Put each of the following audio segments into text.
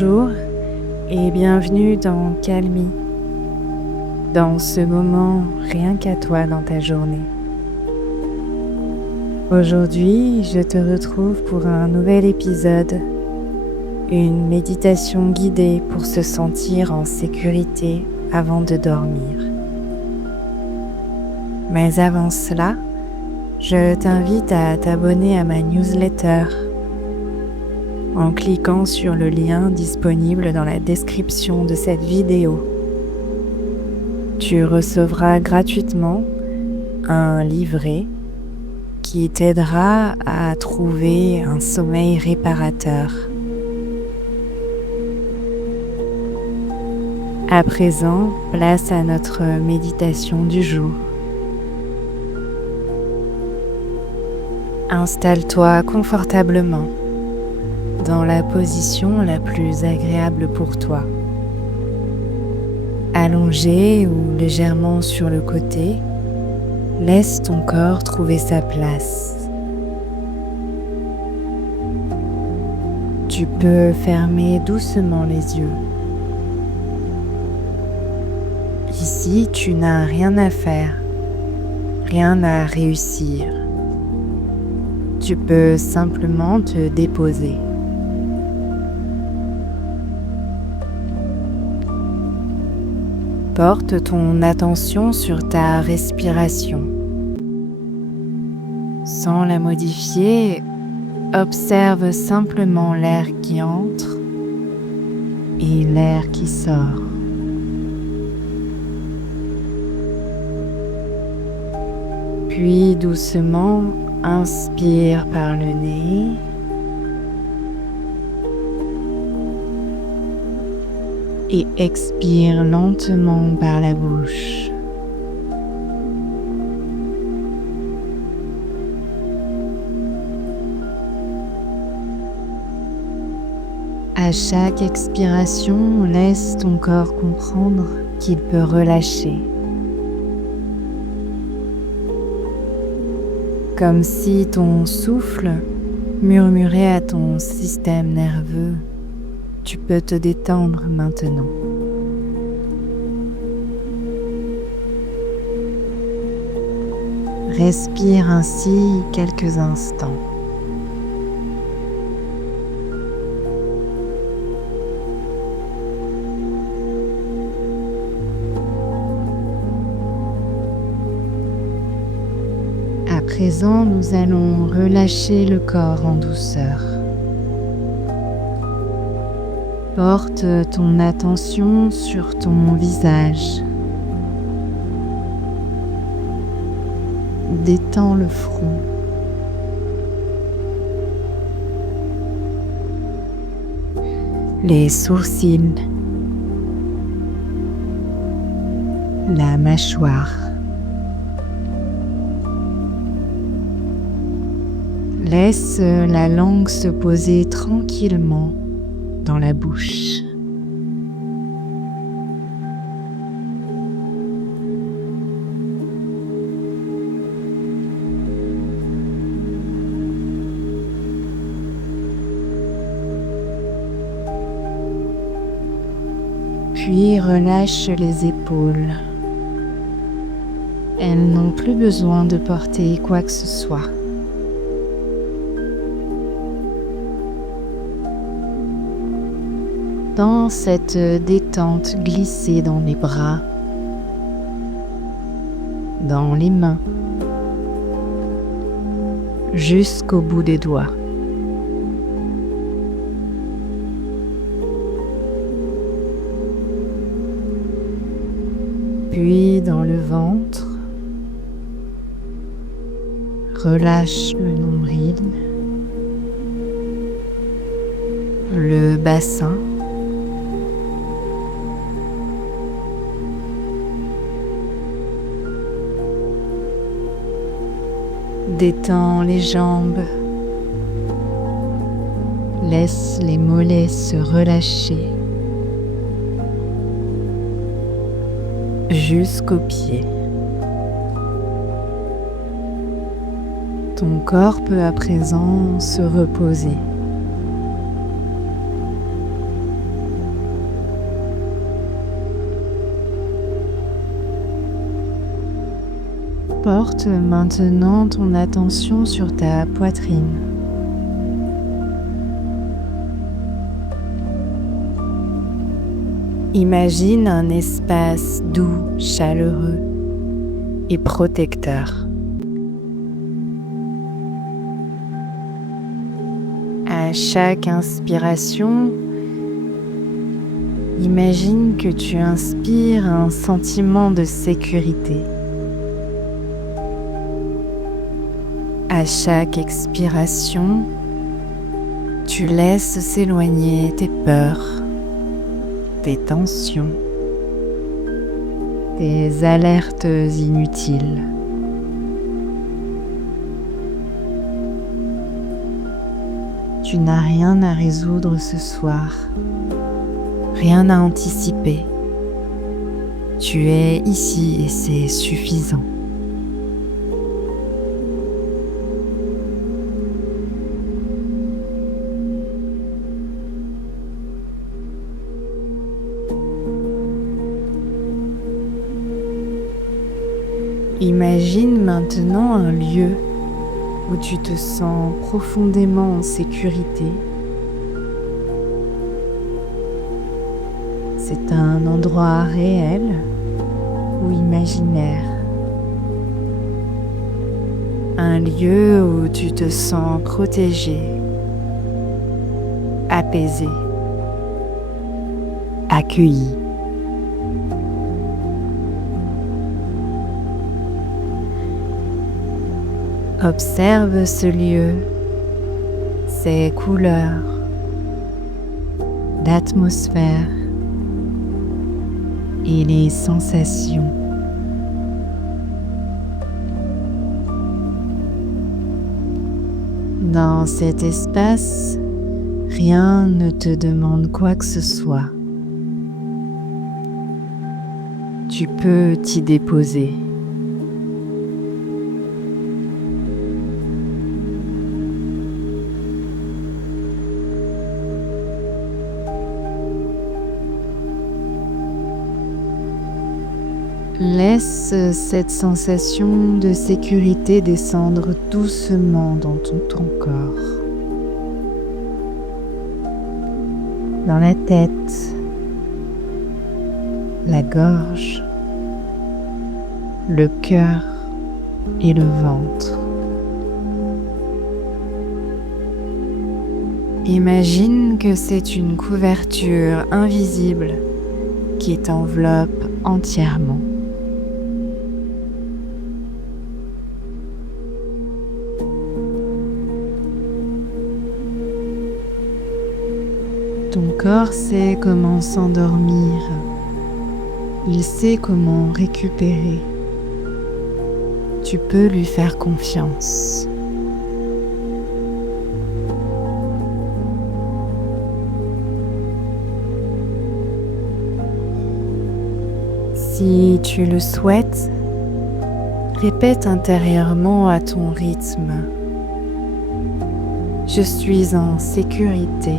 Bonjour et bienvenue dans Calmie, dans ce moment rien qu'à toi dans ta journée. Aujourd'hui, je te retrouve pour un nouvel épisode, une méditation guidée pour se sentir en sécurité avant de dormir. Mais avant cela, je t'invite à t'abonner à ma newsletter en cliquant sur le lien disponible dans la description de cette vidéo. Tu recevras gratuitement un livret qui t'aidera à trouver un sommeil réparateur. À présent, place à notre méditation du jour. Installe-toi confortablement dans la position la plus agréable pour toi. Allongé ou légèrement sur le côté, laisse ton corps trouver sa place. Tu peux fermer doucement les yeux. Ici, tu n'as rien à faire, rien à réussir. Tu peux simplement te déposer. Porte ton attention sur ta respiration. Sans la modifier, observe simplement l'air qui entre et l'air qui sort. Puis doucement, inspire par le nez. Et expire lentement par la bouche. À chaque expiration, laisse ton corps comprendre qu'il peut relâcher. Comme si ton souffle murmurait à ton système nerveux. Tu peux te détendre maintenant. Respire ainsi quelques instants. À présent, nous allons relâcher le corps en douceur. Porte ton attention sur ton visage. Détends le front. Les sourcils. La mâchoire. Laisse la langue se poser tranquillement dans la bouche. Puis relâche les épaules. Elles n'ont plus besoin de porter quoi que ce soit. Dans cette détente, glissez dans les bras, dans les mains, jusqu'au bout des doigts. Puis dans le ventre, relâche le nombril, le bassin, détends les jambes, laisse les mollets se relâcher jusqu'aux pieds. Ton corps peut à présent se reposer. Porte maintenant ton attention sur ta poitrine. Imagine un espace doux, chaleureux et protecteur. À chaque inspiration, imagine que tu inspires un sentiment de sécurité. À chaque expiration, tu laisses s'éloigner tes peurs, tes tensions, tes alertes inutiles. Tu n'as rien à résoudre ce soir, rien à anticiper. Tu es ici et c'est suffisant. Imagine maintenant un lieu où tu te sens profondément en sécurité. C'est un endroit réel ou imaginaire. Un lieu où tu te sens protégé, apaisé, accueilli. Observe ce lieu, ses couleurs, l'atmosphère et les sensations. Dans cet espace, rien ne te demande quoi que ce soit. Tu peux t'y déposer. Laisse cette sensation de sécurité descendre doucement dans ton corps, dans la tête, la gorge, le cœur et le ventre. Imagine que c'est une couverture invisible qui t'enveloppe entièrement. Ton corps sait comment s'endormir, il sait comment récupérer. Tu peux lui faire confiance. Si tu le souhaites, répète intérieurement à ton rythme. Je suis en sécurité.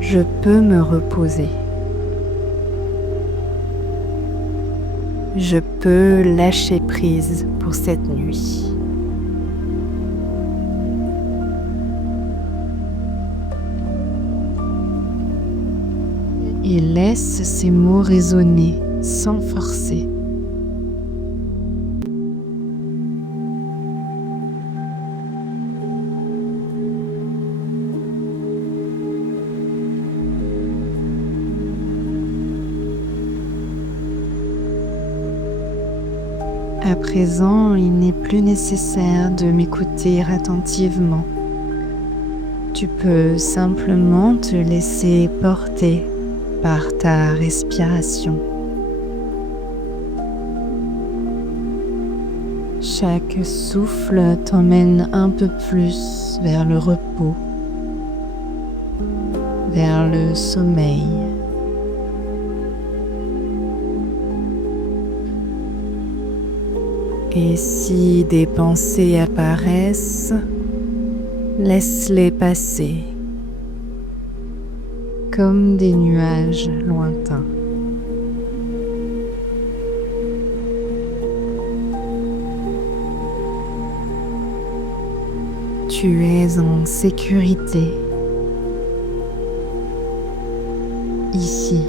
Je peux me reposer. Je peux lâcher prise pour cette nuit. Et laisse ces mots résonner sans forcer. À présent, il n'est plus nécessaire de m'écouter attentivement. Tu peux simplement te laisser porter par ta respiration. Chaque souffle t'emmène un peu plus vers le repos, vers le sommeil. Et si des pensées apparaissent, laisse-les passer, comme des nuages lointains. Tu es en sécurité. Ici.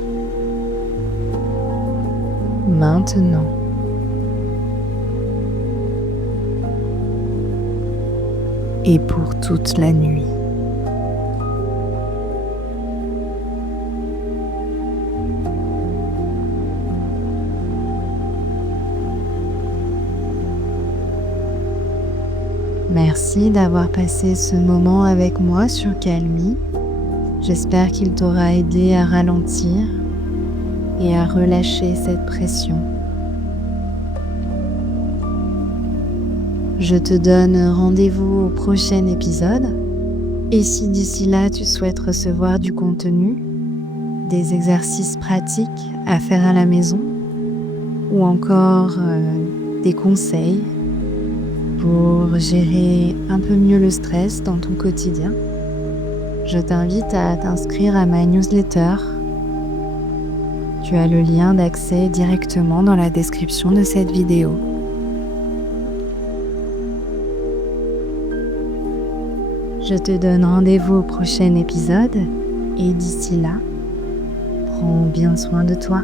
Maintenant. Et pour toute la nuit. Merci d'avoir passé ce moment avec moi sur Calmy. J'espère qu'il t'aura aidé à ralentir et à relâcher cette pression. Je te donne rendez-vous au prochain épisode. Et si d'ici là tu souhaites recevoir du contenu, des exercices pratiques à faire à la maison ou encore des conseils pour gérer un peu mieux le stress dans ton quotidien, je t'invite à t'inscrire à ma newsletter. Tu as le lien d'accès directement dans la description de cette vidéo. Je te donne rendez-vous au prochain épisode et d'ici là, prends bien soin de toi.